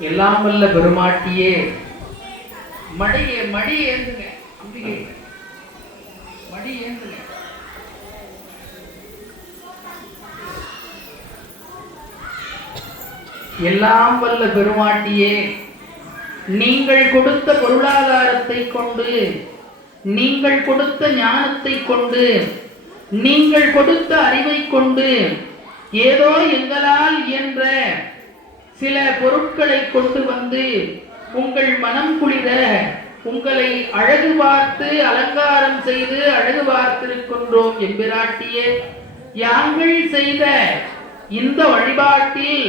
எல்லாம் வல்ல பெருமாட்டியே மடியே மடி ஏந்துங்க, அம்பிகை மடி ஏந்துங்க. எல்லாம் வல்ல பெருமாட்டியே, நீங்கள் கொடுத்த பொருளாதாரத்தை கொண்டு, நீங்கள் கொடுத்த ஞானத்தை கொண்டு, நீங்கள் கொடுத்த அறிவை கொண்டு ஏதோ எங்களால் இயன்ற சில பொருட்களை கொண்டு வந்து உங்கள் மனம் குளிர உங்களை அழகு பார்த்து அலங்காரம் செய்து அழகு பார்த்திருக்கின்றோம். எம்பிராட்டியே, யாங்கள் செய்த இந்த வழிபாட்டில்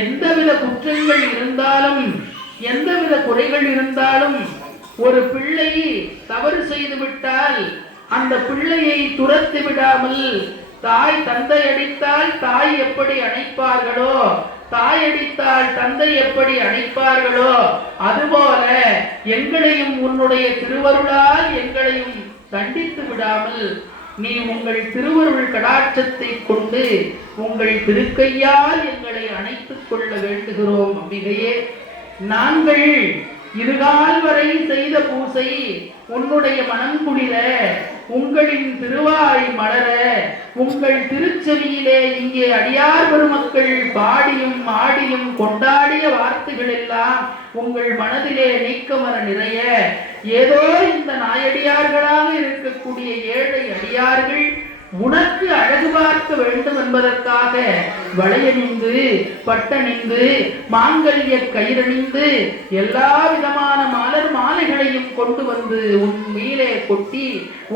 எந்தவித குற்றங்கள் இருந்தாலும், எந்தவித குறைகள் இருந்தாலும், ஒரு பிள்ளை தவறு செய்து விட்டால் அந்த பிள்ளையை துரத்தி விடாமல், தாய் தந்தை அடித்தால் தாய் எப்படி அணைப்பார்களோ, தாய் அடித்தால் தந்தை எப்படி அணைப்பார்களோ, அதுபோல எங்களையும் உன்னுடைய திருவருளால் எங்களையும் தண்டித்து விடாமல் நீ உங்கள் திருவருள் கடாட்சத்தை கொண்டு உங்கள் திருக்கையால் எங்களை அணைத்துக் கொள்ள வேண்டுகிறோம். அம்பிகையே, நாங்கள் இதுகால் வரை செய்த பூசை உன்னுடைய மனம் குளிர, உங்களின் திருவாய் மலர, உங்கள் திருச்செவியிலே இங்கே அடியார் பெருமக்கள் பாடியும் ஆடியும் கொண்டாடிய வார்த்தைகள் எல்லாம் உங்கள் மனதிலே நீக்கமர நிறைய, ஏதோ இந்த நாயடியார்களாக இருக்கக்கூடிய ஏழை அடியார்கள் உனக்கு அழகு பார்க்க வேண்டும் என்பதற்காக வளையணிந்து பட்டணிந்து மாங்கல்ய கயிறணிந்து எல்லா விதமான மலர் மாலைகளையும் கொண்டு வந்து உன் மீளே கொட்டி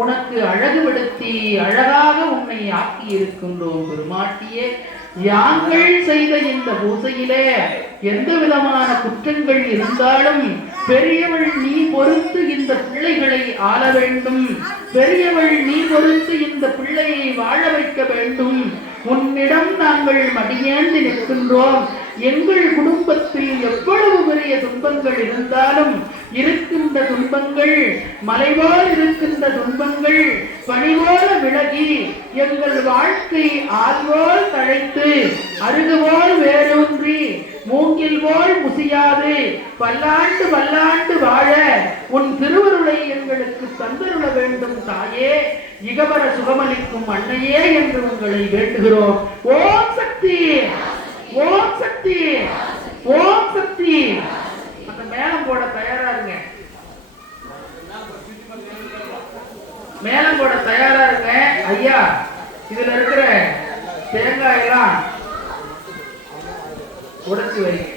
உனக்கு அழகுபடுத்தி அழகாக உன்னை ஆக்கி இருக்கின்றோம். பெருமாட்டியே, யாங்கள் செய்த இந்த பூசையிலே எந்த விதமான குற்றங்கள் இருந்தாலும் பெரியவள் நீ பொறுத்து இந்த பிள்ளைகளை ஆள வேண்டும், பெரியவள் நீ பொறுத்து இந்த பிள்ளையை வாழ வைக்க வேண்டும். உன்னிடம் நாங்கள் மடியேந்தி நிற்கின்றோம். எங்கள் குடும்பத்தில் எவ்வளவு பெரிய துன்பங்கள் இருந்தாலும், இருக்கின்ற துன்பங்கள் மலைபோல் இருக்கின்ற துன்பங்கள் பனிபோல விலகி எங்கள் வாழ்க்கை ஆள்போல் தழைத்து அருகுபோல் வேரூன்றி மூங்கில் போல் முசியாது பல்லாண்டு பல்லாண்டு வாழ உன் திருவருளை எங்களுக்கு தந்தருள வேண்டும் தாயே, இகபர சுகமளிக்கும் அன்னையே என்று உங்களை வேண்டுகிறோம். ஓம் சக்தி, ஓம் சக்தி, ஓம் சக்தி. அந்த மேளம் போட தயாரா இருங்க, மேளம் போட தயாரா இருங்க. ஐயா, இதுல இருக்கிற தேங்காய் எல்லாம் உடைச்சு வைங்க.